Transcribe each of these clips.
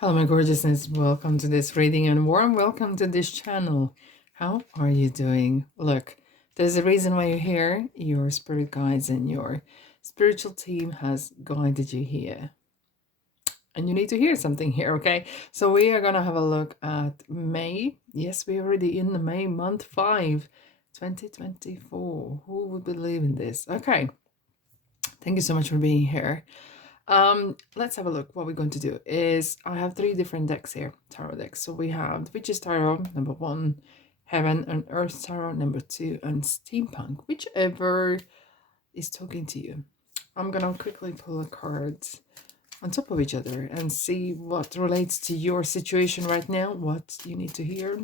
Hello, my gorgeousness. Welcome to this reading and warm welcome to this channel. How are you doing? Look, there's a reason why you're here. Your spirit guides and your spiritual team has guided you here. And you need to hear something here, okay? So we are going to have a look at May. Yes, we're already in the May month 5, 2024. Who would believe in this? Okay. Thank you so much for being here. Let's have a look. What we're going to do is I have 3 different decks here, tarot decks. So we have the Witches Tarot, number 1, Heaven and Earth Tarot, number 2, and Steampunk, whichever is talking to you. I'm gonna quickly pull a card on top of each other and see what relates to your situation right now, what you need to hear.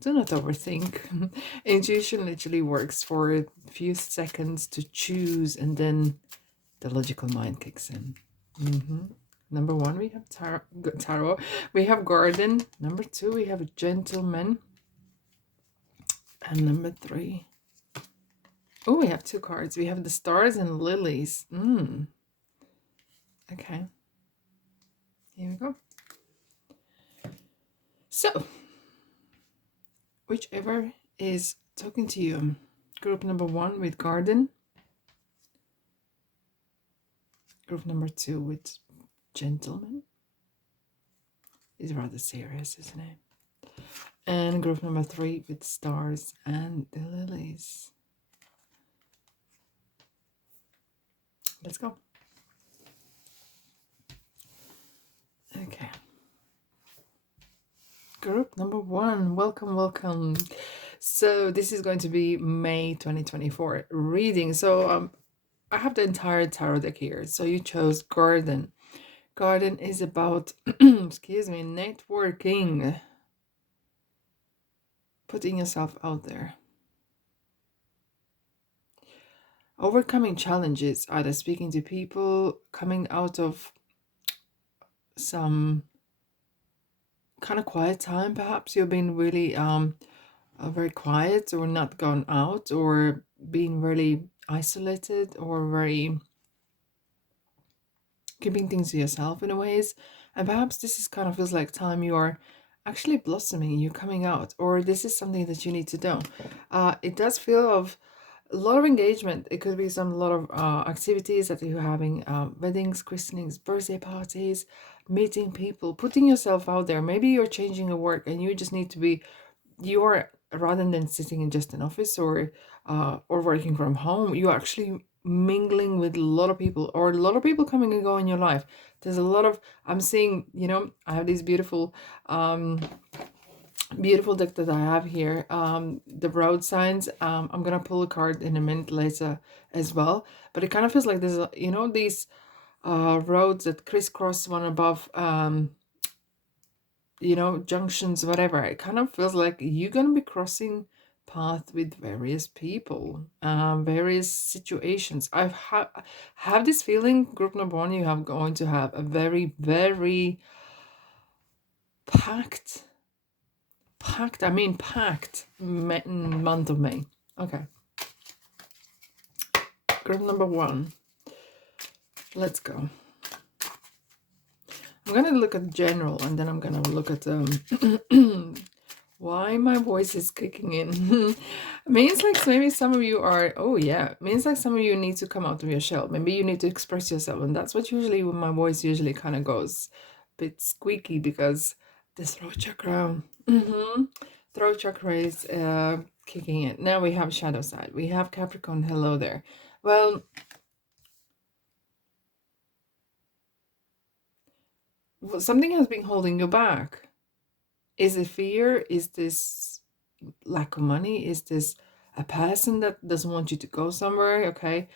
Do not overthink. Intuition literally works for a few seconds to choose, and then the logical mind kicks in. Number 1, we have tarot. We have garden. Number 2, we have a gentleman. And number 3, oh, we have 2 cards. We have the stars and lilies. Okay. Here we go. So, whichever is talking to you. Group number 1 with garden. Group number 2 with gentleman. Is rather serious, isn't it? And group number 3 with stars and the lilies. Let's go. Okay. Group number 1, welcome, welcome. So this is going to be May 2024 reading. So I have the entire tarot deck here. So you chose garden. Garden is about, excuse me, networking. Putting yourself out there. Overcoming challenges, either speaking to people, coming out of some kind of quiet time, perhaps you've been really very quiet or not gone out or being really isolated or very keeping things to yourself in a ways, and perhaps this is kind of feels like time you are actually blossoming, you're coming out, or this is something that you need to do. It does feel of a lot of engagement. It could be a lot of activities that you're having, weddings, christenings, birthday parties, meeting people, putting yourself out there. Maybe you're changing your work and you just need to be, you're rather than sitting in just an office or working from home, you're actually mingling with a lot of people, or a lot of people coming and going in your life. There's a lot of, I'm seeing, I have these beautiful deck that I have here, the road signs. I'm gonna pull a card in a minute later as well, but it kind of feels like there's these roads that crisscross one above, junctions, whatever. It kind of feels like you're gonna be crossing path with various people, various situations. Have this feeling, group number 1, you have going to have a very, very packed month of May. Okay. Group number 1. Let's go. I'm gonna look at general, and then I'm gonna look at why my voice is kicking in. Means like maybe some of you are, means like some of you need to come out of your shell. Maybe you need to express yourself, and that's what usually when my voice usually kind of goes a bit squeaky, because the throat chakra, throat chakra is kicking in. Now we have shadow side. We have Capricorn. Hello there. Well, something has been holding you back. Is it fear? Is this lack of money? Is this a person that doesn't want you to go somewhere? Okay.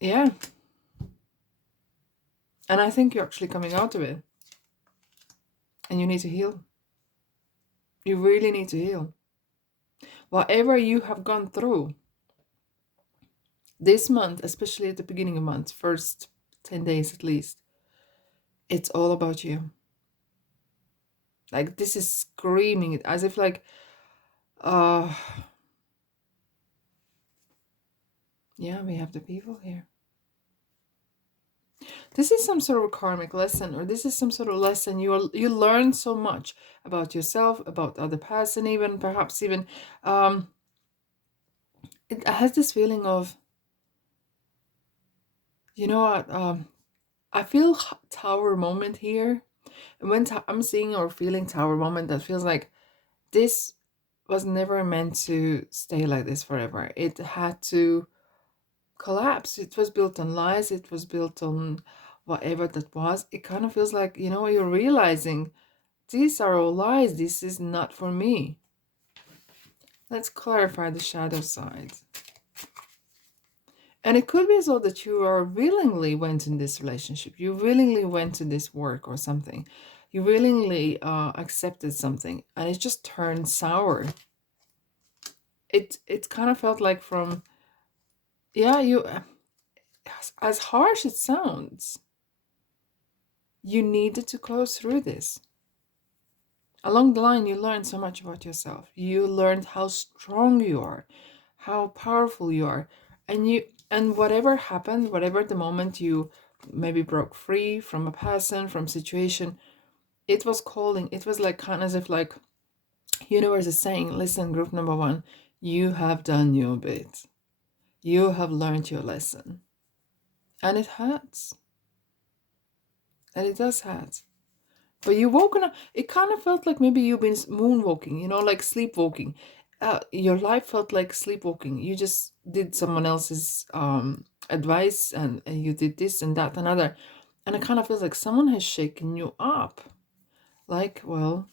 Yeah. And I think you're actually coming out of it. And you need to heal. You really need to heal. Whatever you have gone through this month, especially at the beginning of the month, first 10 days at least, it's all about you. Like, this is screaming as if like, yeah, we have the people here. This is some sort of karmic lesson, or this is some sort of lesson you learn so much about yourself, about other person, even perhaps even it has this feeling of, you know what, I feel tower moment here. And when I'm seeing or feeling tower moment, that feels like this was never meant to stay like this forever. It had to collapse. It was built on lies. It was built on whatever that was. It kind of feels like, you're realizing these are all lies. This is not for me. Let's clarify the shadow side. And it could be as well that you are willingly went in this relationship. You willingly went to this work or something. You willingly accepted something, and it just turned sour. It kind of felt like from, yeah, you, as harsh it sounds, you needed to go through this. Along the line, you learned so much about yourself. You learned how strong you are, how powerful you are, and whatever happened, whatever the moment you maybe broke free from a person, from situation, it was calling. It was like kind of as if like universe is saying, listen, group number one, you have done your bit. You have learned your lesson. And it hurts. And it does hurt. But you woken up, it kind of felt like maybe you've been moonwalking, like sleepwalking. Your life felt like sleepwalking. You just did someone else's advice, and you did this and that and other. And it kind of feels like someone has shaken you up. Like, well,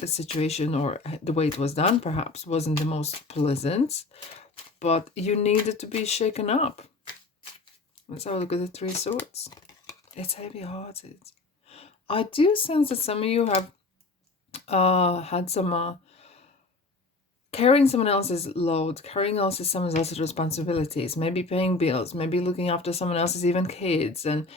the situation or the way it was done perhaps wasn't the most pleasant, but you needed to be shaken up. Let's have a look at the Three Swords. It's heavy-hearted. I do sense that some of you have had some carrying someone else's load, carrying someone else's responsibilities, maybe paying bills, maybe looking after someone else's even kids and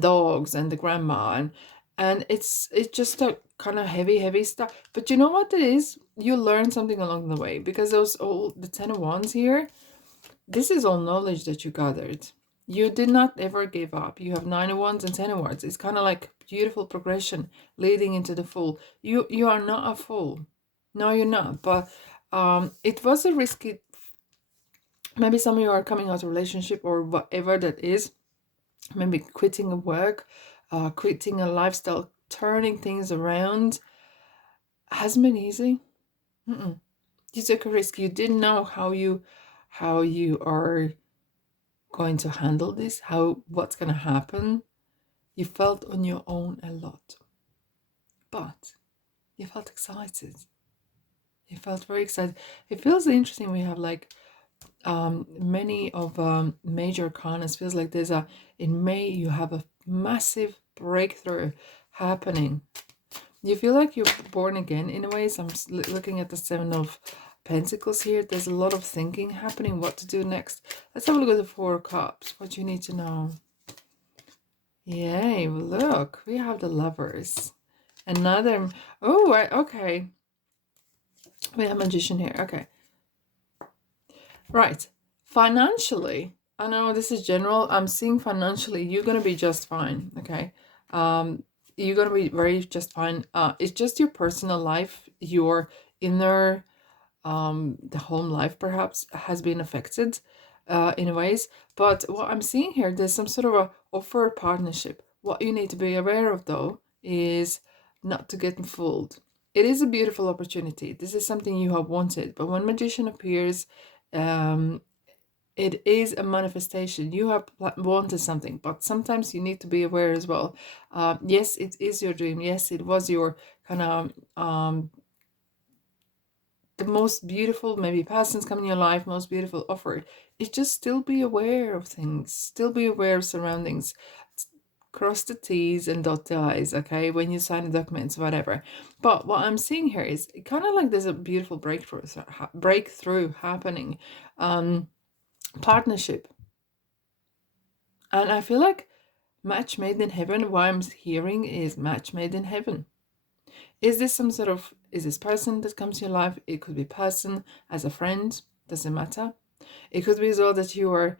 dogs and the grandma, and it's just a kind of heavy stuff. But you know what it is? You learn something along the way, because the Ten of Wands here, this is all knowledge that you gathered. You did not ever give up. You have Nine of Wands and Ten of Wands. It's kind of like beautiful progression leading into the Fool. You are not a fool. No, you're not. But it was a risky. Maybe some of you are coming out of a relationship or whatever that is. Maybe quitting a work, quitting a lifestyle, turning things around. Hasn't been easy. You took a risk. You didn't know how you are going to handle this, what's going to happen. You felt on your own a lot, but you felt excited. You felt very excited. It feels interesting. We have like many of major arcanas. Feels like in May you have a massive breakthrough happening. You feel like you're born again in a way. So I'm looking at the Seven of Pentacles here. There's a lot of thinking happening, what to do next. Let's have a look at the Four of Cups. What you need to know. Yay, look, we have the Lovers. Another, okay. We have Magician here, okay. Right, financially, I know this is general. I'm seeing financially, you're going to be just fine, okay? You're going to be very just fine. It's just your personal life, your inner, the home life perhaps has been affected in ways. But what I'm seeing here, there's some sort of a offer partnership. What you need to be aware of though is not to get fooled. It is a beautiful opportunity. This is something you have wanted, but when Magician appears, it is a manifestation. You have wanted something, but sometimes you need to be aware as well. Yes, it is your dream. Yes, it was your kind of the most beautiful maybe persons come in your life, most beautiful offer. Is just still be aware of things, still be aware of surroundings. Cross the T's and dot the I's, okay, when you sign the documents, whatever. But what I'm seeing here is kind of like there's a beautiful breakthrough happening. Partnership. And I feel like match made in heaven. What I'm hearing is match made in heaven. Is this person that comes to your life? It could be person as a friend, doesn't matter. It could be as well that you are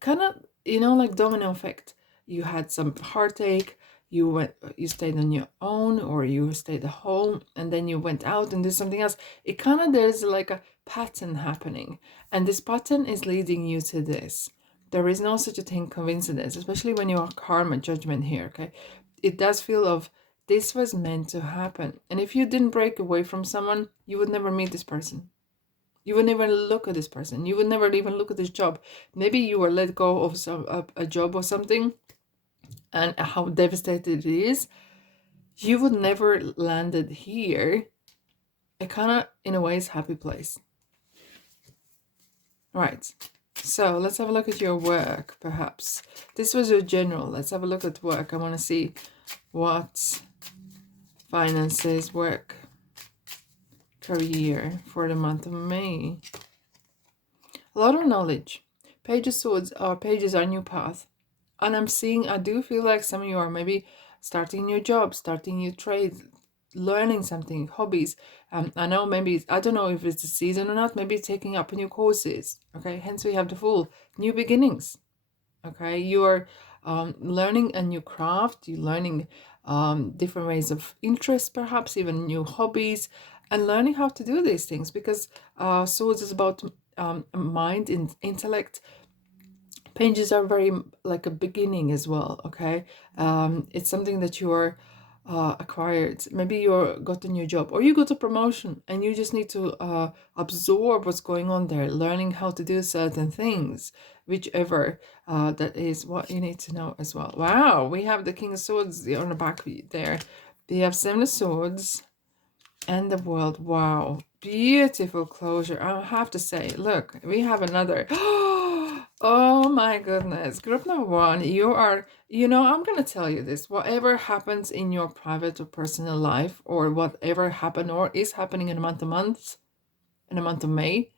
kind of, like domino effect. you had some heartache, you stayed on your own, or you stayed at home and then you went out and did something else. It kind of, there's like a pattern happening, and this pattern is leading you to this. There is no such a thing coincidence, especially when you are karma judgment here, okay? It does feel of this was meant to happen. And if you didn't break away from someone, you would never meet this person. You would never look at this person. You would never even look at this job. Maybe you were let go of a job or something, and how devastated it is. You would never landed here. A kind of, in a way, is happy place. Right. So let's have a look at your work, perhaps. This was your general. Let's have a look at work. I want to see what finances, work, career for the month of May. A lot of knowledge. Page of Swords or pages are new path. And I do feel like some of you are maybe starting new job, starting new trade, learning something, hobbies. I know maybe, I don't know if it's the season or not, maybe taking up new courses. Okay, hence we have the Fool, new beginnings. Okay, you are learning a new craft, you're learning different ways of interest, perhaps even new hobbies, and learning how to do these things, because Swords is about mind and intellect. Pages are very like a beginning as well, okay? It's something that you are acquired. Maybe you got a new job, or you got a promotion and you just need to absorb what's going on there, learning how to do certain things, whichever that is what you need to know as well. Wow, we have the King of Swords on the back there. We have Seven of Swords and the World. Wow, beautiful closure. I have to say, look, we have another. Oh my goodness. Group number one, I'm going to tell you this. Whatever happens in your private or personal life, or whatever happened or is happening in the month of May,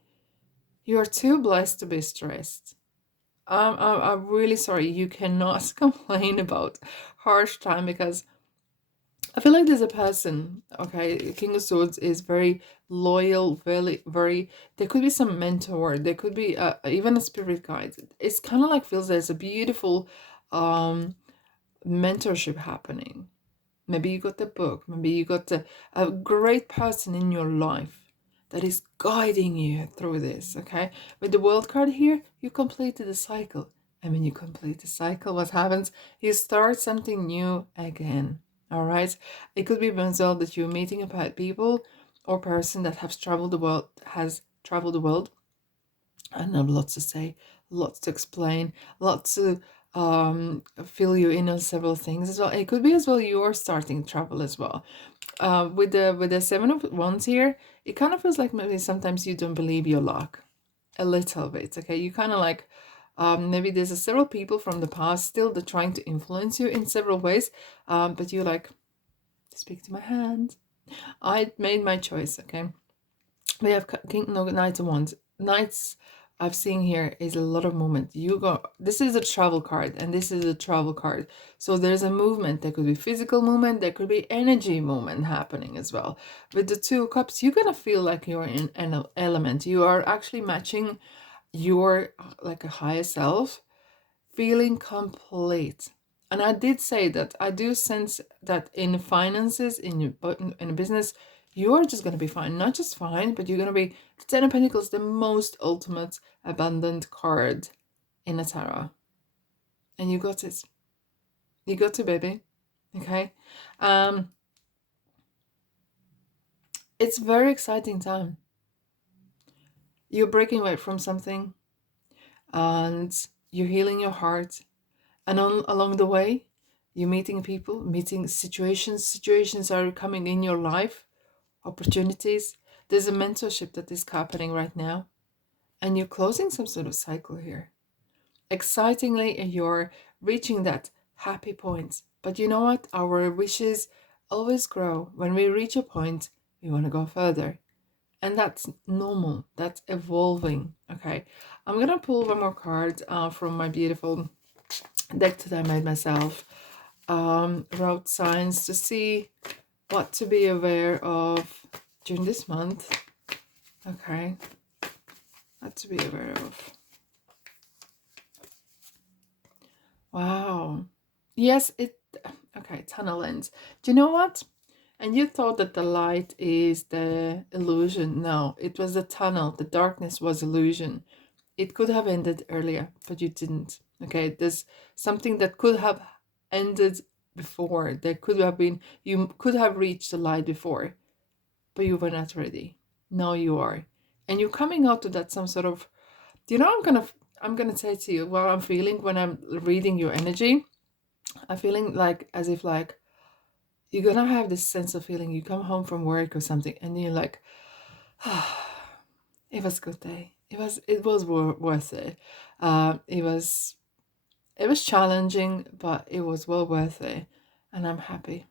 you are too blessed to be stressed. I'm really sorry. You cannot complain about harsh time, because I feel like there's a person, okay, King of Swords is very loyal, very, there could be some mentor, there could be even a spirit guide. It's kind of like feels there's a beautiful mentorship happening. Maybe you got the book, maybe you got a great person in your life that is guiding you through this, okay? With the World card here, you completed the cycle. And when you complete the cycle, what happens? You start something new again. All right, it could be as well that you're meeting a people or person that has traveled the world, and have lots to say, lots to explain, lots to fill you in on several things as well. It could be as well you're starting travel as well. With the Seven of Wands here, it kind of feels like maybe sometimes you don't believe your luck a little bit. Okay, you kind of like. Maybe there's several people from the past still that trying to influence you in several ways, but you're like, speak to my hand. I made my choice, okay? We have Knight of Wands. Knights I've seen here is a lot of movement. This is a travel card, and this is a travel card. So there's a movement. There could be physical movement. There could be energy movement happening as well. With the Two of Cups, you're going to feel like you're in an element. You are actually matching your like a higher self, feeling complete. And I did say that I do sense that in finances, in a business, you're just going to be fine. Not just fine, but you're going to be, the Ten of Pentacles, the most ultimate abundant card in a tarot. And you got it. You got it, baby. Okay? It's a very exciting time. You're breaking away from something, and you're healing your heart. And along the way, you're meeting people, meeting situations. Situations are coming in your life, opportunities. There's a mentorship that is happening right now. And you're closing some sort of cycle here. Excitingly, you're reaching that happy point. But you know what? Our wishes always grow. When we reach a point, we want to go further. And that's normal. That's evolving. Okay. I'm going to pull one more card from my beautiful deck that I made myself. Wrote signs to see what to be aware of during this month. Okay. What to be aware of. Wow. Yes, okay, tunnel lens. Do you know what? And you thought that the light is the illusion. No, it was the tunnel. The darkness was illusion. It could have ended earlier, but you didn't. Okay, there's something that could have ended before. There could have been, you could have reached the light before, but you were not ready. Now you are. And you're coming out to that some sort of, you know, I'm gonna say to you what I'm feeling when I'm reading your energy. I'm feeling like as if like you're gonna have this sense of feeling. You come home from work or something, and you're like, it was a good day. It was worth it. It was challenging, but it was well worth it, and I'm happy.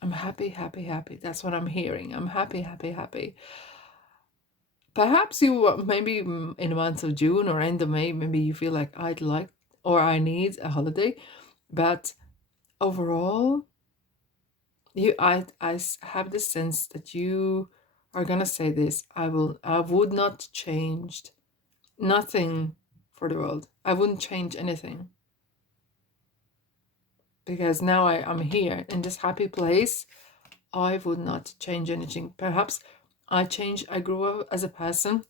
I'm happy, happy, happy. That's what I'm hearing. I'm happy, happy, happy. Perhaps you maybe in the month of June or end of May, maybe you feel like I'd like or I need a holiday, but overall, I have the sense that you are gonna say this. I would not change nothing for the world. I wouldn't change anything because now I'm here in this happy place. I would not change anything. Perhaps I grew up as a person.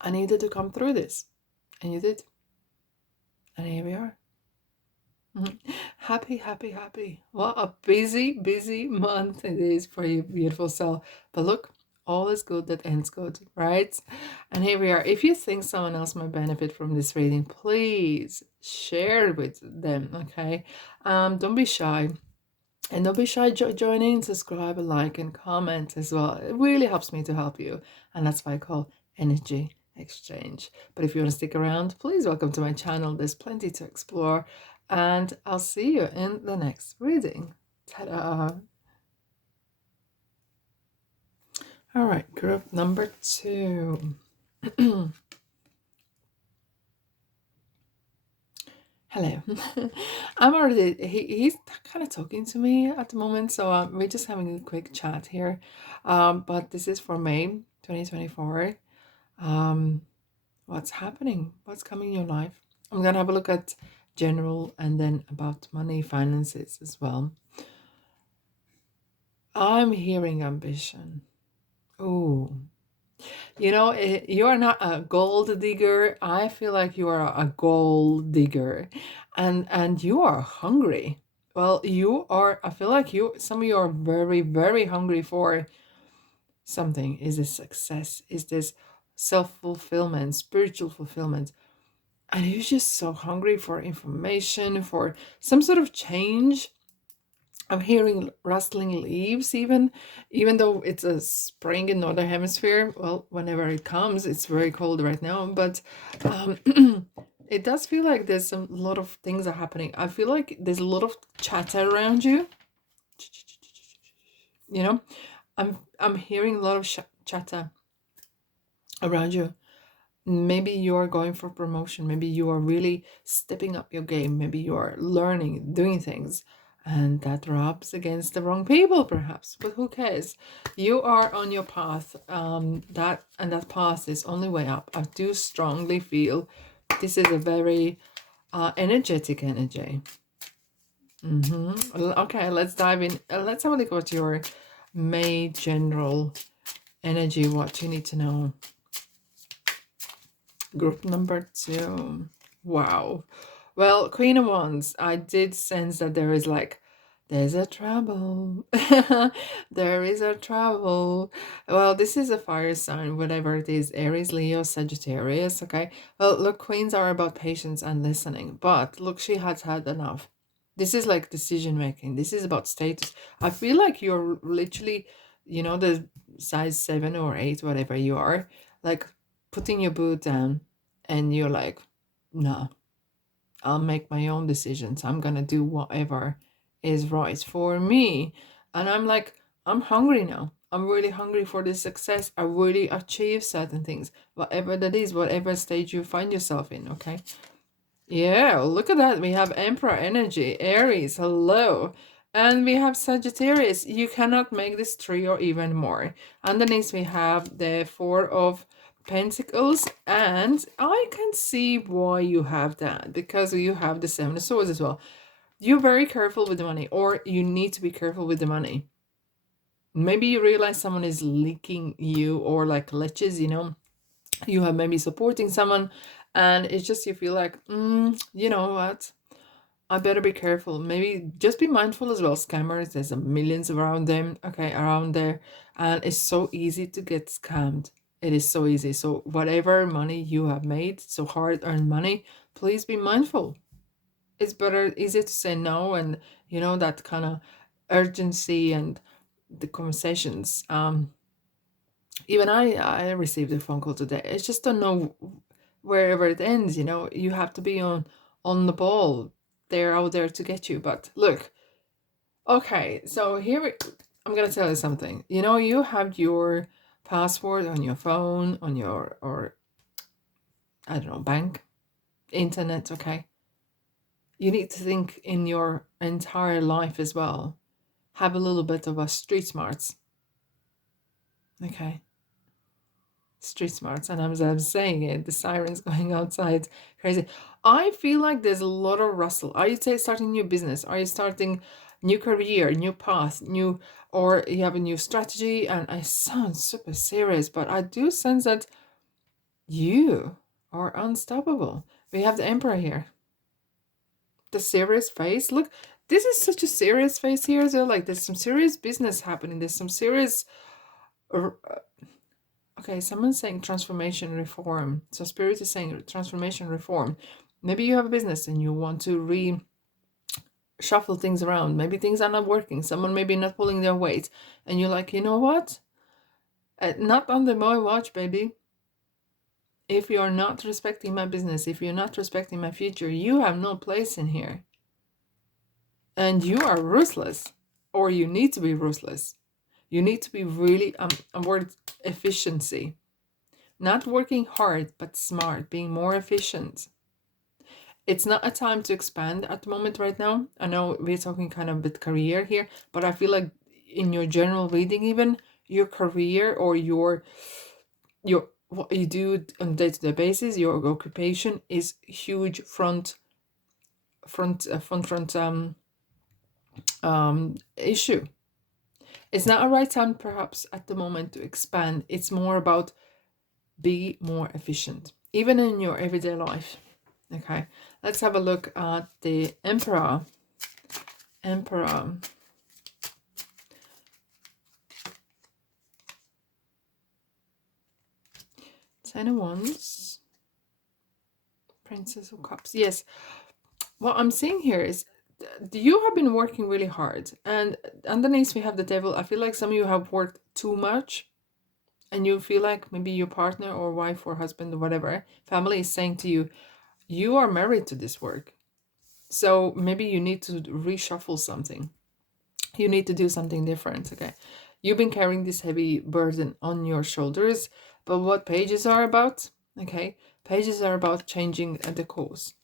I needed to come through this, and you did, and here we are. Happy, happy, happy. What a busy, busy month it is for you, beautiful soul. But look, all is good that ends good, right? And here we are. If you think someone else might benefit from this reading, please share it with them, okay? Don't be shy. And don't be shy joining, subscribe, like, and comment as well. It really helps me to help you. And that's why I call energy exchange. But if you want to stick around, please welcome to my channel. There's plenty to explore. And I'll see you in the next reading. Ta-da! All right, group number 2. Hello. He's kind of talking to me at the moment, so we're just having a quick chat here. But this is for May 2024. What's happening? What's coming in your life? I'm gonna have a look at general and then about money, finances as well. I'm hearing ambition. Oh, you know, you are not a gold digger. I feel like you are a gold digger, and you are hungry. Well, you are. I feel like some of you are very, very hungry for something. Is this success? Is this self-fulfillment, spiritual fulfillment? And you're just so hungry for information, for some sort of change. I'm hearing rustling leaves, even though it's a spring in northern hemisphere. Well, whenever it comes, it's very cold right now, but it does feel like there's a lot of things are happening. I feel like there's a lot of chatter around you. You know, I'm hearing a lot of chatter around you. Maybe you are going for promotion. Maybe you are really stepping up your game. Maybe you are learning, doing things. And that rubs against the wrong people, perhaps. But who cares? You are on your path. That path is only way up. I do strongly feel this is a very energetic energy. Okay, let's dive in. Let's have a look at your May general energy. What you need to know. Group number 2. Wow. Well, Queen of Wands, I did sense that there's a trouble. There is a trouble. Well, this is a fire sign, whatever it is, Aries, Leo, Sagittarius, okay? Well, look, queens are about patience and listening, but look, she has had enough. This is like decision making. This is about status. I feel like you're literally, the size 7 or 8, whatever you are, like putting your boot down and you're like, no, I'll make my own decisions. I'm gonna do whatever is right for me. And I'm like, I'm hungry now. I'm really hungry for this success. I really achieve certain things, whatever that is, whatever stage you find yourself in, okay? Yeah, look at that. We have Emperor energy, Aries, hello. And we have Sagittarius. You cannot make this 3 or even more. Underneath we have the 4 of Pentacles, and I can see why you have that, because you have the 7 of Swords as well. You're very careful with the money, or you need to be careful with the money. Maybe you realize someone is leaking you, or like leeches, you have maybe supporting someone, and it's just you feel like, you know what? I better be careful. Maybe just be mindful as well. Scammers, there's a millions around them, okay, around there, and it's so easy to get scammed. It is so easy. So whatever money you have made, so hard-earned money, please be mindful. It's better easier to say no, and that kind of urgency and the conversations. Even I received a phone call today. I just don't know wherever it ends. You have to be on the ball. They're out there to get you. But look, okay, so I'm gonna tell you something. You have your password on your phone, on your, or I don't know, bank, internet. Okay, you need to think in your entire life as well. Have a little bit of a street smarts. Okay, street smarts. And as I'm saying it, the sirens going outside, crazy. I feel like there's a lot of rustle. Are you starting new business? Are you starting new career, new path, new, or you have a new strategy? And I sound super serious, but I do sense that you are unstoppable. We have the emperor here, the serious face. Look, this is such a serious face here. So like there's some serious business happening. There's some serious okay, someone's saying transformation reform. So spirit is saying transformation reform. Maybe you have a business and you want to reshuffle things around. Maybe things are not working. Someone maybe not pulling their weight. And you're like, you know what? Not under my watch, baby. If you're not respecting my business, if you're not respecting my future, you have no place in here. And you are ruthless. Or you need to be ruthless. You need to be really, word efficiency. Not working hard, but smart, being more efficient. It's not a time to expand at the moment right now. I know we're talking kind of with career here, but I feel like in your general reading, even your career or your what you do on a day-to-day basis, your occupation is huge issue. It's not a right time perhaps at the moment to expand. It's more about be more efficient, even in your everyday life. Okay, let's have a look at the emperor. Emperor. Ten of Wands. Princess of Cups. Yes, what I'm seeing here is you have been working really hard, and underneath we have the devil. I feel like some of you have worked too much, and you feel like maybe your partner or wife or husband or whatever family is saying to you, you are married to this work. So maybe you need to reshuffle something. You need to do something different. Okay, you've been carrying this heavy burden on your shoulders, but what pages are about? Okay, pages are about changing the course.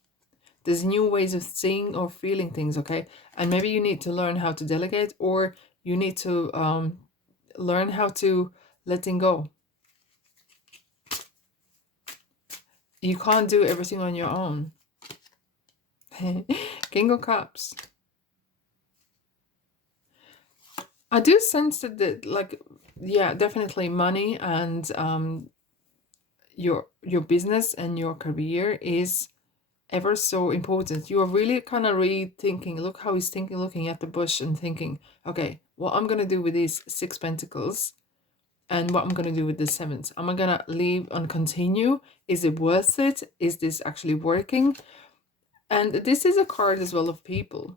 There's new ways of seeing or feeling things. Okay, and maybe you need to learn how to delegate, or you need to learn how to letting go. You can't do everything on your own. King of Cups. I do sense that like, yeah, definitely money and your business and your career is ever so important. You are really kind of rethinking. Look how he's thinking, looking at the bush and thinking, okay, what I'm gonna do with these 6 pentacles and what I'm gonna do with the 7th. Am I gonna leave and continue? Is it worth it? Is this actually working? And this is a card as well of people.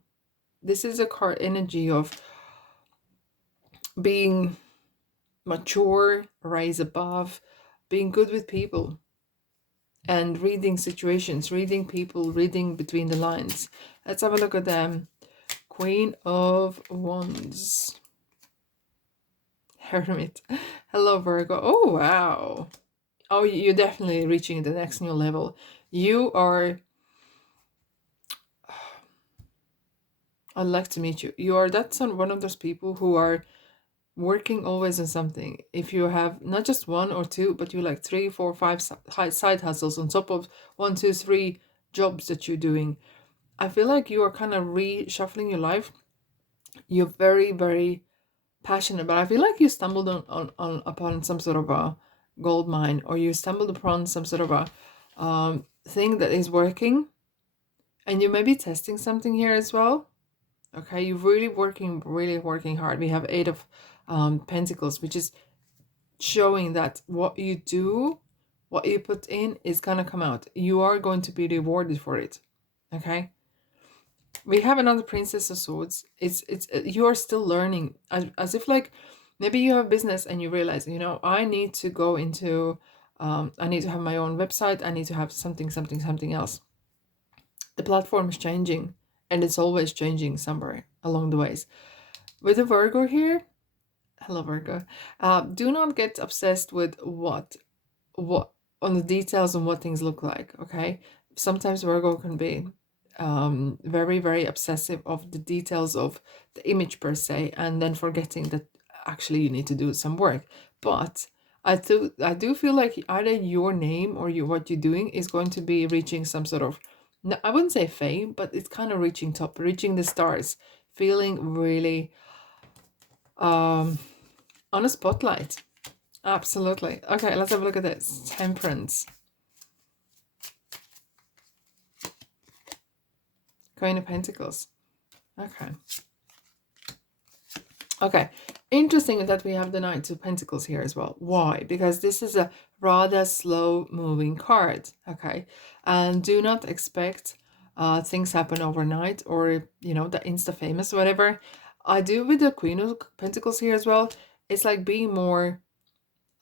This is a card energy of being mature, rise above, being good with people, and reading situations, reading people, reading between the lines. Let's have a look at them. Queen of Wands. Hermit. Hello, Virgo. Oh, wow. Oh, you're definitely reaching the next new level. You are... I'd like to meet you. You are one of those people who are working always on something. If you have not just one or two, but you like 3, 4, 5 side hustles on top of 1, 2, 3 jobs that you're doing, I feel like you are kind of reshuffling your life. You're very, very passionate, but I feel like you stumbled upon some sort of a gold mine, or you stumbled upon some sort of a thing that is working, and you may be testing something here as well. Okay, you're really working hard. We have Eight of Pentacles, which is showing that what you do, what you put in, is gonna come out. You are going to be rewarded for it. Okay. We have another Princess of Swords. It's you are still learning, as if like maybe you have a business and you realize, you know, I need to go into I need to have my own website. I need to have something else. The platform is changing, and it's always changing somewhere along the ways. With the Virgo here, hello Virgo, do not get obsessed with what on the details and what things look like. Okay, sometimes Virgo can be very, very obsessive of the details of the image per se, and then forgetting that actually you need to do some work. But I do feel like either your name or what you're doing is going to be reaching some sort of, no, I wouldn't say fame, but it's kind of reaching top, reaching the stars, feeling really on a spotlight. Absolutely. Okay, let's have a look at this. Temperance. Queen of Pentacles. Okay. Okay. Interesting that we have the Knight of Pentacles here as well. Why? Because this is a rather slow moving card. Okay. And do not expect things happen overnight, or, you know, the insta famous, whatever. I do with the Queen of Pentacles here as well. It's like being more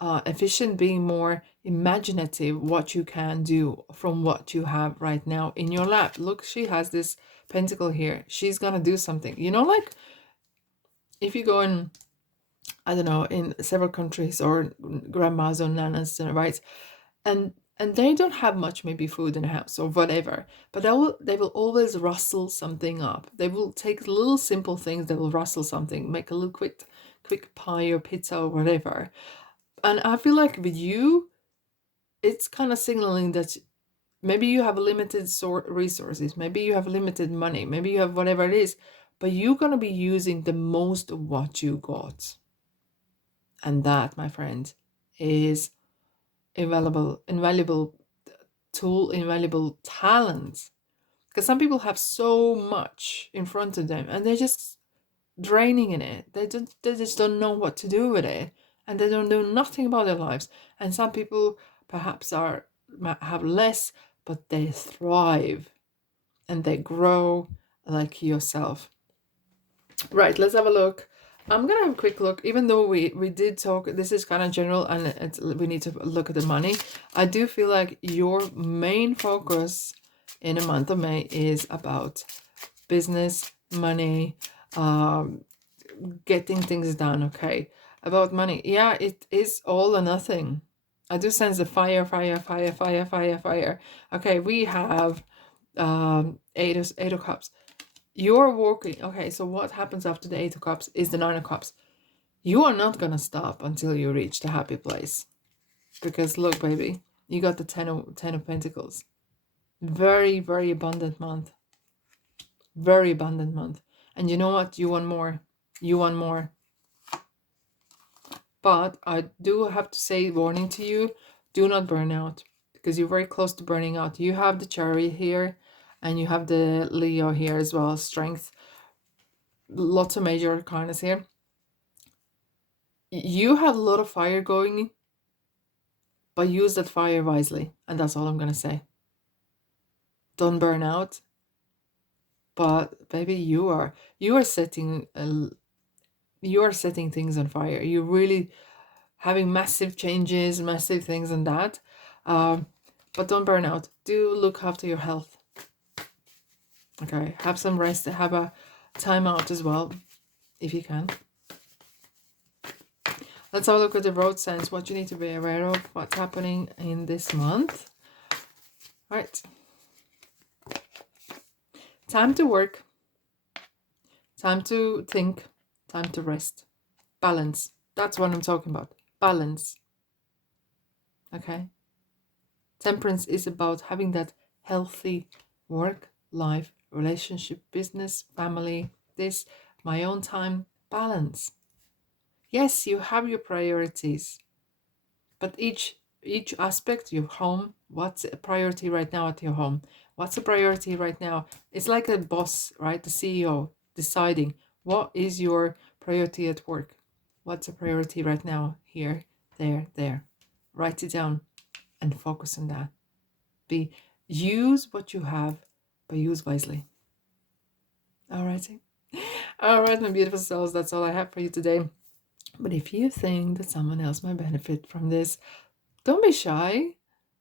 efficient, being more imaginative, what you can do from what you have right now in your lap. Look, she has this pentacle here. She's gonna do something, you know, like if you go in, I don't know, in several countries, or grandmas or nanas, right, and they don't have much, maybe food in the house or whatever, but they will always rustle something up. They will take little simple things, they will rustle something, make a little quick pie or pizza or whatever. And I feel like with you, it's kind of signaling that maybe you have limited resources, maybe you have limited money, maybe you have whatever it is, but you're going to be using the most of what you got. And that, my friend, is invaluable tool, invaluable talent. Because some people have so much in front of them and they're just draining in it. They just don't know what to do with it, and they don't know nothing about their lives. And some people perhaps have less, but they thrive and they grow like yourself. Right, let's have a look. I'm gonna have a quick look, even though we did talk, this is kind of general, and we need to look at the money. I do feel like your main focus in the month of May is about business, money, getting things done. Okay, about money, yeah, it is all or nothing. I do sense the fire. Okay, we have eight of cups. You're walking. Okay, so what happens after the Eight of Cups is the Nine of Cups. You are not gonna stop until you reach the happy place, because look, baby, you got the ten of Pentacles. Very, very abundant month. Very abundant month. And you know what? You want more. You want more. But I do have to say, warning to you, do not burn out, because you're very close to burning out. You have the Chariot here, and you have the Leo here as well. Strength. Lots of major arcanas here. You have a lot of fire going, but use that fire wisely. And that's all I'm going to say. Don't burn out. But baby, you are setting things on fire. You're really having massive changes, massive things and that. But don't burn out. Do look after your health. Okay, have some rest, have a time out as well, if you can. Let's have a look at the road signs, what you need to be aware of, what's happening in this month. All right. Time to work. Time to think. Time to rest. Balance. That's what I'm talking about. Balance. Okay. Temperance is about having that healthy work-life relationship, business, family, this, my own time, balance. Yes, you have your priorities, but each aspect, your home, what's a priority right now at your home? What's a priority right now? It's like a boss, right? The CEO deciding what is your priority at work. What's a priority right now? Here, there. Write it down and focus on that. Use what you have, but use wisely. All righty. All right, my beautiful souls, that's all I have for you today. But if you think that someone else might benefit from this, don't be shy.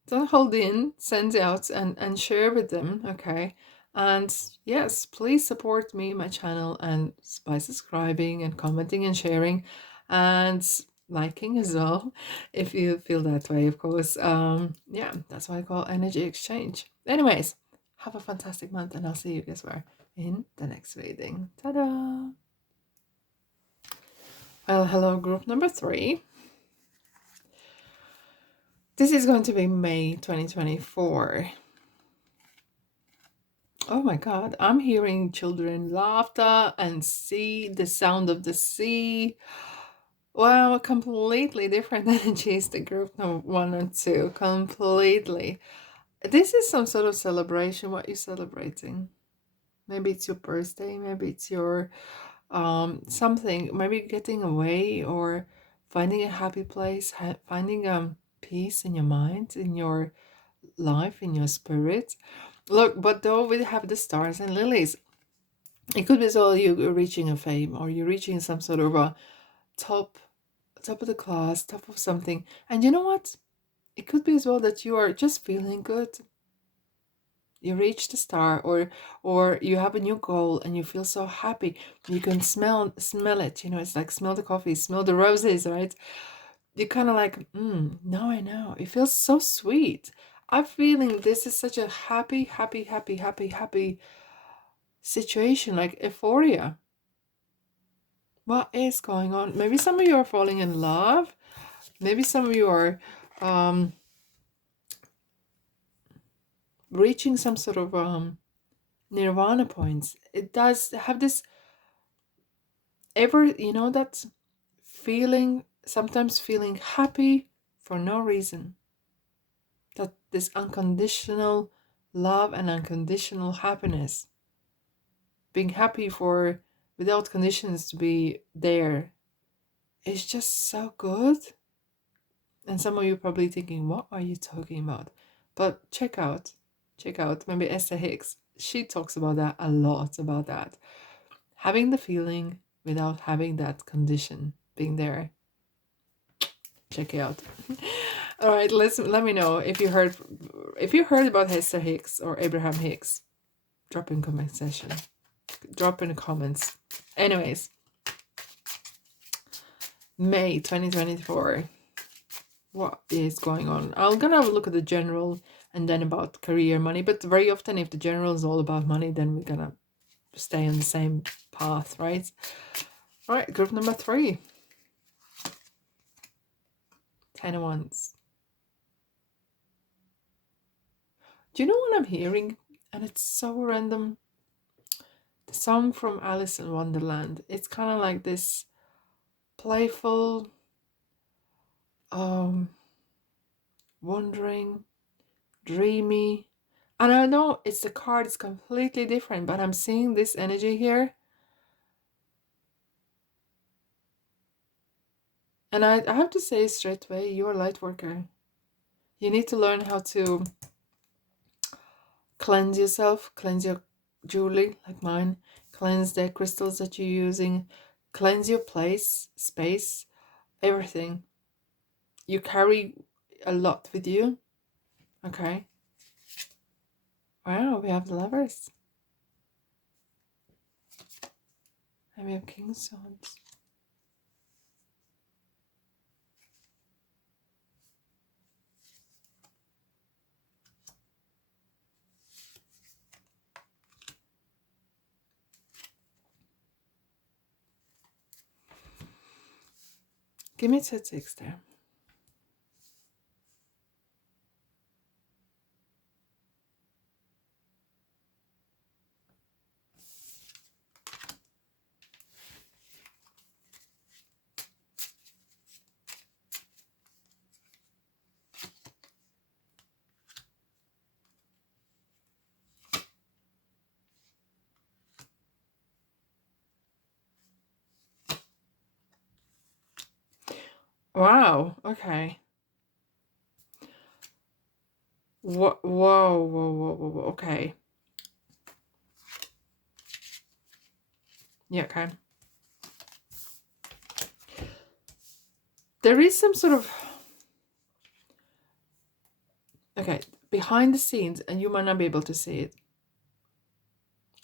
Don't hold in, send out and share with them, okay? And yes, please support me, my channel, and by subscribing and commenting and sharing and liking as well, if you feel that way, of course. Yeah, that's what I call energy exchange. Anyways, have a fantastic month, and I'll see you guys where in the next reading. Ta-da! Well, hello, group number 3. This is going to be May 2024. Oh my God, I'm hearing children laughter and the sound of the sea. Wow, completely different energies, the group number 1 and 2, completely. This is some sort of celebration. What you're celebrating? Maybe it's your birthday, maybe it's your something, maybe getting away or finding a happy place, finding peace in your mind, in your life, in your spirit. Look, but though we have the stars and lilies, it could be as well you reaching a fame, or you're reaching some sort of a top of the class, top of something. And you know what? It could be as well that you are just feeling good. You reach the star, or you have a new goal and you feel so happy. You can smell it. You know, it's like smell the coffee, smell the roses, right? You're kind of like, now I know. It feels so sweet. I'm feeling this is such a happy situation, like euphoria. What is going on? Maybe some of you are falling in love. Maybe some of you are reaching some sort of nirvana points. It does have this that feeling, sometimes feeling happy for no reason. That this unconditional love and unconditional happiness. Being happy for without conditions to be there. It's just so good. And some of you are probably thinking, what are you talking about? But check out maybe Esther Hicks. She talks about that a lot, about that. Having the feeling without having that condition being there. Check it out. All right, let me know if you heard about Esther Hicks or Abraham Hicks. Drop in comment section. Drop in the comments. Anyways, May 2024. What is going on? I'm gonna have a look at the general and then about career, money. But very often, if the general is all about money, then we're gonna stay on the same path, right? All right, group number 3. 10 of Wands. Do you know what I'm hearing? And it's so random. The song from Alice in Wonderland. It's kind of like this playful, wandering, dreamy. And I know it's the card is completely different, but I'm seeing this energy here. And I have to say straight away, you're a light worker. You need to learn how to cleanse yourself, cleanse your jewelry like mine, cleanse the crystals that you're using, cleanse your space, everything. You carry a lot with you. Okay. Wow, we have the Lovers. And we have King of Swords. Give me 2 ticks there. Wow. Okay. Whoa, whoa, whoa, whoa, whoa, whoa. Okay. Yeah, okay. There is some sort of, okay, behind the scenes, and you might not be able to see it.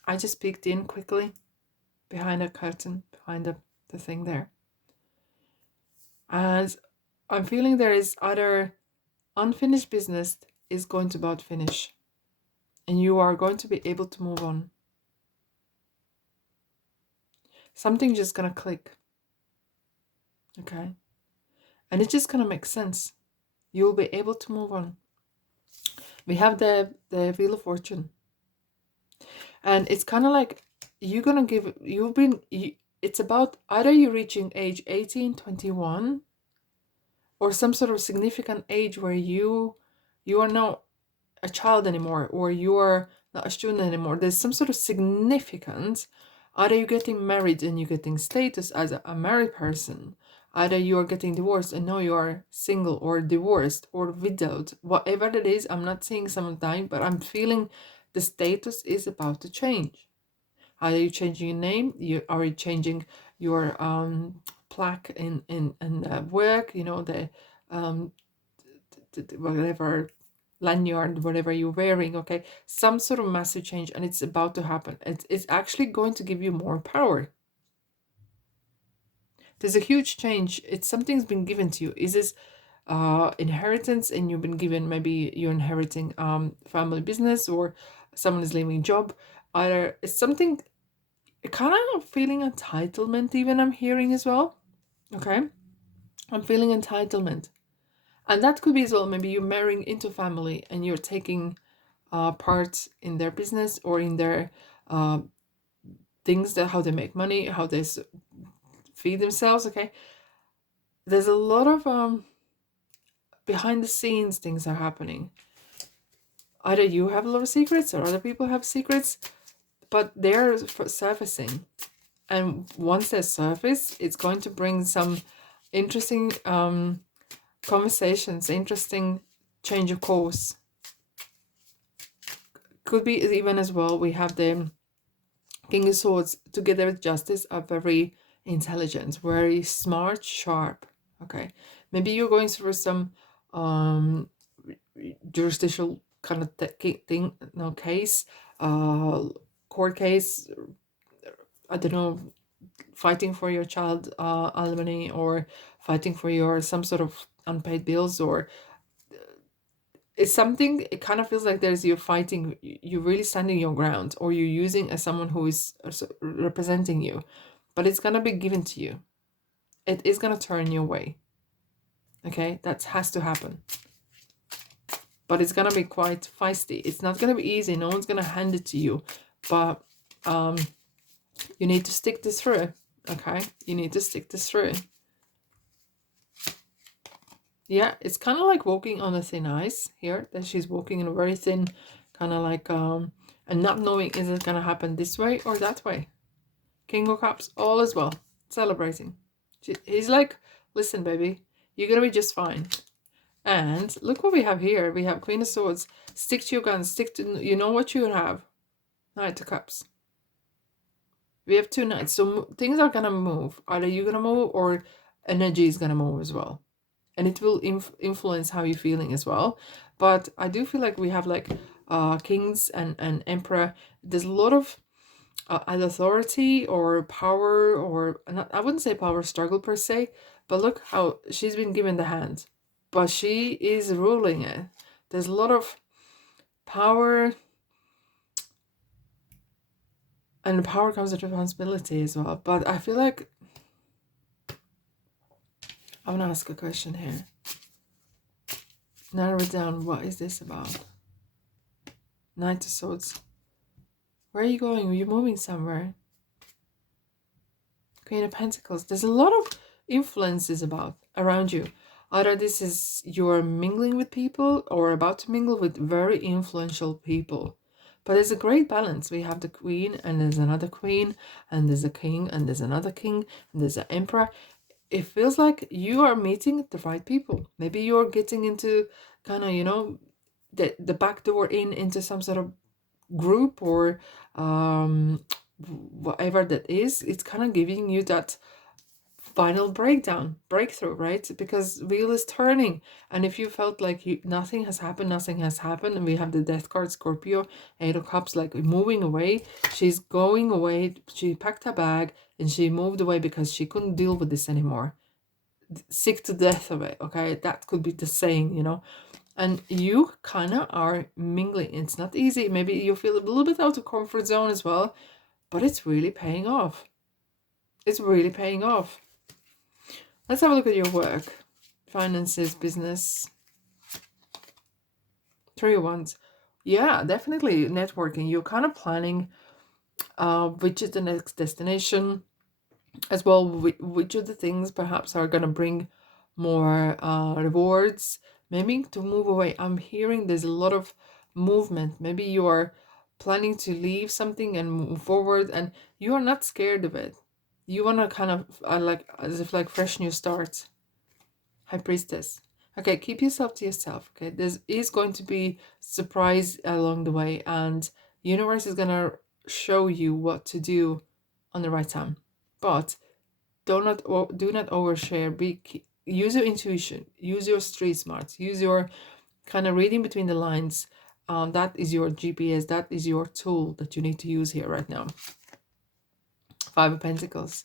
I just peeked in quickly behind a curtain, behind the thing there. And I'm feeling there is either unfinished business is going to about finish, and you are going to be able to move on. Something just gonna click. Okay. And it's just gonna make sense. You'll be able to move on. We have the Wheel of Fortune. And it's kind of like you're gonna give, it's about either you reaching age 18, 21, or some sort of significant age where you are not a child anymore, or you are not a student anymore. There's some sort of significance. Either you're getting married and you're getting status as a married person, either you are getting divorced and now you are single or divorced or widowed, whatever it is. I'm not saying someone dying, but I'm feeling the status is about to change. Are you changing your name? Are you changing your plaque in work? You know, the whatever lanyard, whatever you're wearing. Okay, some sort of massive change, and it's about to happen. It's actually going to give you more power. There's a huge change. It's something's been given to you. Is this inheritance, and you've been given, maybe you're inheriting family business, or someone is leaving job. Either it's something kind of feeling entitlement, even I'm hearing as well. Okay, I'm feeling entitlement, and that could be as well. Maybe you're marrying into family and you're taking part in their business or in their uh, things, that how they make money, how they feed themselves. Okay, there's a lot of behind the scenes things are happening. Either you have a lot of secrets or other people have secrets, but they're surfacing. And once they surface, it's going to bring some interesting conversations, interesting change of course. Could be even as well, we have the King of Swords together with Justice are very intelligent, very smart, sharp. Okay, maybe you're going through some jurisdictional kind of thing, no case, court case. I don't know, fighting for your child alimony, or fighting for your some sort of unpaid bills, or it's something. It kind of feels like there's you're fighting, you're really standing your ground, or you're using as someone who is representing you, but it's gonna be given to you. It is gonna turn your way. Okay, that has to happen, but it's gonna be quite feisty. It's not gonna be easy. No one's gonna hand it to you, but you need to stick this through. Okay, you need to stick this through. Yeah, it's kind of like walking on a thin ice here, that she's walking in a very thin, kind of like and not knowing, is it gonna happen this way or that way. King of Cups, all as well, celebrating. He's like, listen baby, you're gonna be just fine. And look what we have here. We have Queen of Swords. Stick to your guns, stick to, you know what you have. Knight of Cups. We have two knights, so things are gonna move. Either you're gonna move or energy is gonna move as well, and it will influence how you're feeling as well. But I do feel like we have like kings and emperor. There's a lot of authority or power, or not, I wouldn't say power struggle per se, but look how she's been given the hand, but she is ruling it. There's a lot of power, and power comes with responsibility as well. But I feel like I want to ask a question here. Narrow it down. What is this about? Knight of Swords. Where are you going? Are you moving somewhere? Queen of Pentacles. There's a lot of influences around you. Either this is you're mingling with people or about to mingle with very influential people. But there's a great balance. We have the Queen, and there's another Queen, and there's a King, and there's another King, and there's an Emperor. it feels like you are meeting the right people. Maybe you're getting into kind of, the back door into some sort of group or whatever that is. It's kind of giving you that final breakthrough, right? Because wheel is turning, and if you felt like nothing has happened, and we have the death card, Scorpio, 8 of Cups, like moving away. She's going away. She packed a bag and she moved away because she couldn't deal with this anymore, sick to death of it. Okay, that could be the saying. And you kind of are mingling. It's not easy. Maybe you feel a little bit out of comfort zone as well, but it's really paying off. It's really paying off. Let's have a look at your work, finances, business. 3 of Wands. Yeah, definitely networking. You're kind of planning which is the next destination as well, which of the things perhaps are going to bring more rewards. Maybe to move away. I'm hearing there's a lot of movement. Maybe you are planning to leave something and move forward, and you are not scared of it. You want to kind of like as if like fresh new starts. High Priestess. Okay, keep yourself to yourself. Okay, there is going to be surprise along the way, and universe is gonna show you what to do on the right time. But do not overshare. Use your intuition. Use your street smarts. Use your kind of reading between the lines. That is your GPS. That is your tool that you need to use here right now. 5 of Pentacles.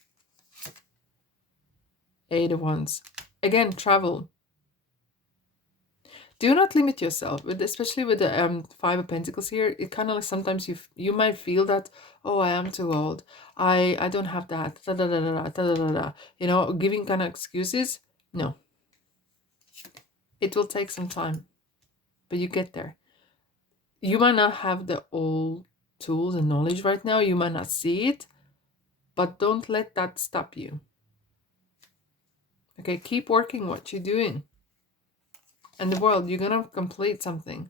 8 of Wands. Again, travel. Do not limit yourself, especially with the 5 of Pentacles here. It kind of like sometimes you might feel that, oh, I am too old. I don't have that. Da, da, da, da, da, da, da, da. Giving kind of excuses. No. It will take some time, but you get there. You might not have the old tools and knowledge right now. You might not see it, but don't let that stop you. Okay, keep working what you're doing. And the world, you're going to complete something.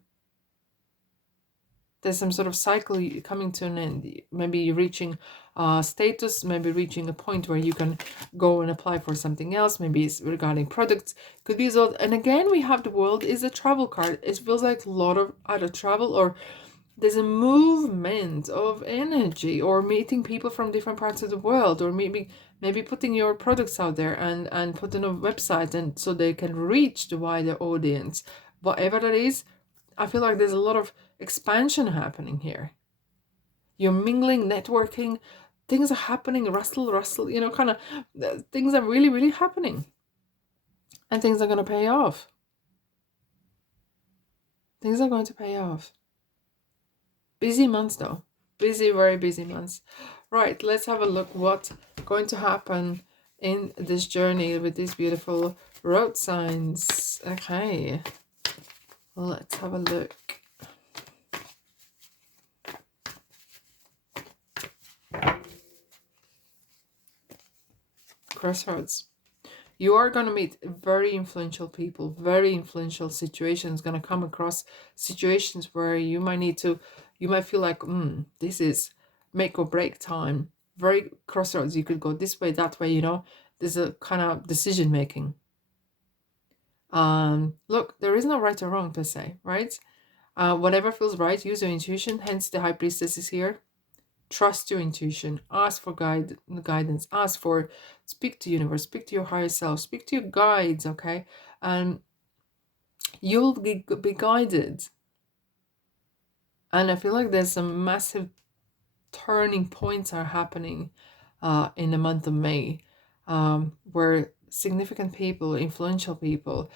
There's some sort of cycle coming to an end. Maybe you're reaching status, maybe reaching a point where you can go and apply for something else. Maybe it's regarding products. Could be so. And again, we have the world is a travel card. It feels like a lot of either travel or there's a movement of energy or meeting people from different parts of the world, or maybe putting your products out there and putting a website and so they can reach the wider audience. Whatever that is, I feel like there's a lot of expansion happening here. You're mingling, networking, things are happening, rustle, kind of things are really, really happening. And things are going to pay off. Things are going to pay off. Busy months though. Busy, very busy months. Right, let's have a look what's going to happen in this journey with these beautiful road signs. Okay. Let's have a look. Crossroads. You are going to meet very influential people, very influential situations, going to come across situations where you might feel like, this is make or break time. Very crossroads. You could go this way, that way, there's a kind of decision making. Look, there is no right or wrong per se, right? Whatever feels right, use your intuition. Hence the High Priestess is here. Trust your intuition. Ask for guidance. Speak to universe. Speak to your higher self. Speak to your guides, okay? And you'll be guided. And I feel like there's some massive turning points are happening in the month of May, where significant people, influential people,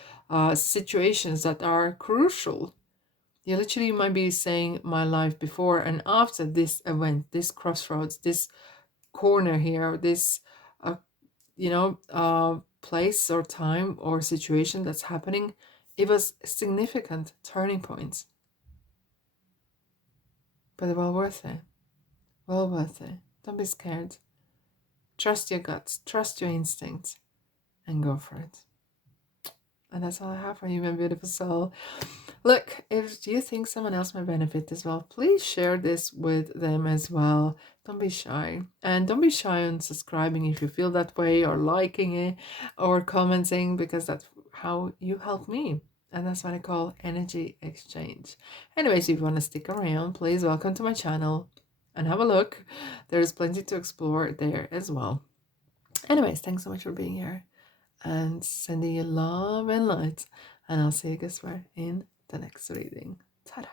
situations that are crucial. You literally might be saying my life before and after this event, this crossroads, this corner here, this, place or time or situation that's happening. It was significant turning points. But they're well worth it. Well worth it. Don't be scared. Trust your guts. Trust your instincts. And go for it. And that's all I have for you, my beautiful soul. Look, if you think someone else might benefit as well, please share this with them as well. Don't be shy. And don't be shy on subscribing if you feel that way, or liking it, or commenting, because that's how you help me. And that's what I call energy exchange. Anyways, if you want to stick around, please welcome to my channel and have a look. There's plenty to explore there as well. Anyways, thanks so much for being here and sending you love and light. And I'll see you guys where in the next reading. Ta-da!